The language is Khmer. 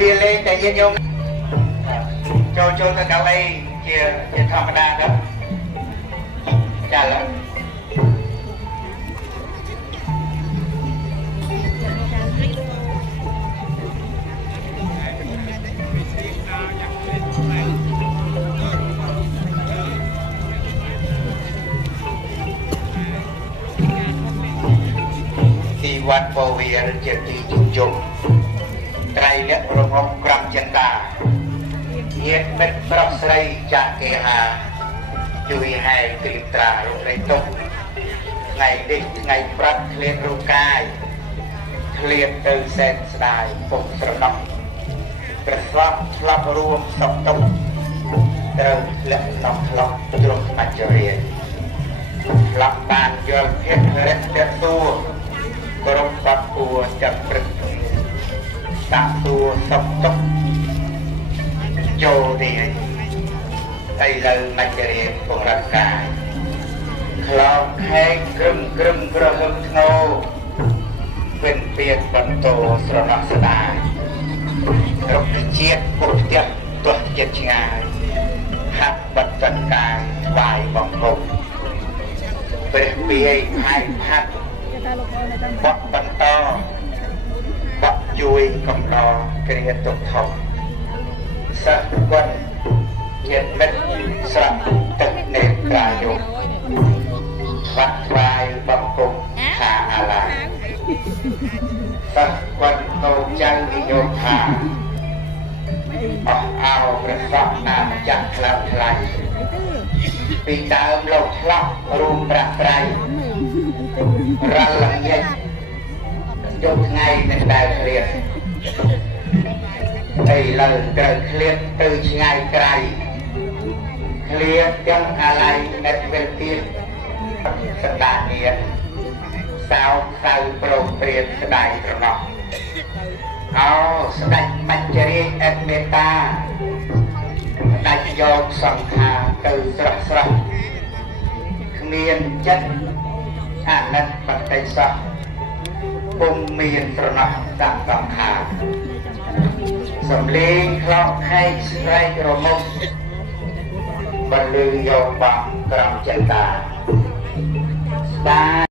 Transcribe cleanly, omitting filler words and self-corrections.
វាលេងតែញាតិញោមចូលទៅកៅអីជាធម្មតាទៅចាឡើយទីវត្តពោវាជាទីជួបជុំត្រៃលក្ខរងំក្រំចិន្តាញាតិមិត្តប្រុសស្រីចាក់គេហាជួយហែគ្លីបត្រាលោកស្រីទុកថ្ងៃនេះថ្ងៃប្រាត់ឃ្លានរូបកាយឃ្លានទៅសែនស្ដាយពុកស្រណោះព្រះស្លាប់ឆ្លាប់រួមសុខទុក្ខត្រូវលក្ខណៈឆ្លងជ្រុំបច្ចរាយឆ្លាប់បានយល់ភេទរៈតតួក្រុមបាត់គួរจับព្រឹកដាក់ទួសុខទុក្ខចូលទីឥឡូវមច្ចរាពង្រឹងកាយខ្លោខែកក្រឹមក្រហឹមធ្ងោវិនពៀតបន្តស្រណោះស្ដាយរុក្ខជាតិពុះផ្ទះទោះចិត្តឆ្ងាយហាត់បត្តនកាយថ្វាយបង្គំព្រះពីឲ្យផាយផាត់បត់បន្តបត់ជួយកំដរគ្រាទុកធំសិស្សគាត់ញាតិមិត្តស្រាប់ទឹកនេត្រាយុវត្តថ្វាយបង្គំខាអាឡាសិស្សគាត់កូនចៅនិយមថាអស់អោព្រះសង្ឃណាមចាក់ខ្លាំងថ្លៃពីដើមលោកឆ្លោះរួមប្រាក់ប្រៃរលល្ងាចយកថ្ងៃនឹងដែលឃ្លាតឥឡូវត្រូវឃ្លាតទៅឆ្ងាយក្រៃឃ្លាតទាំងអាឡ័យនិតវិលទៀតសដានាសៅសៅប្រងព្រានស្ដាយត្រណោះអោស្ដេចមច្ចរាជអិតមេត្តាស្ដេចយកសង្ខារទៅស្រស់ស្រស់គ្មានចិត្តអាណិតបតិសោះពុំមានត្រណោះដាក់សង្ខារសំលេងខ្លោកខែកស្រែករមុំបលឺយកបងក្រំចិន្តាស្ដា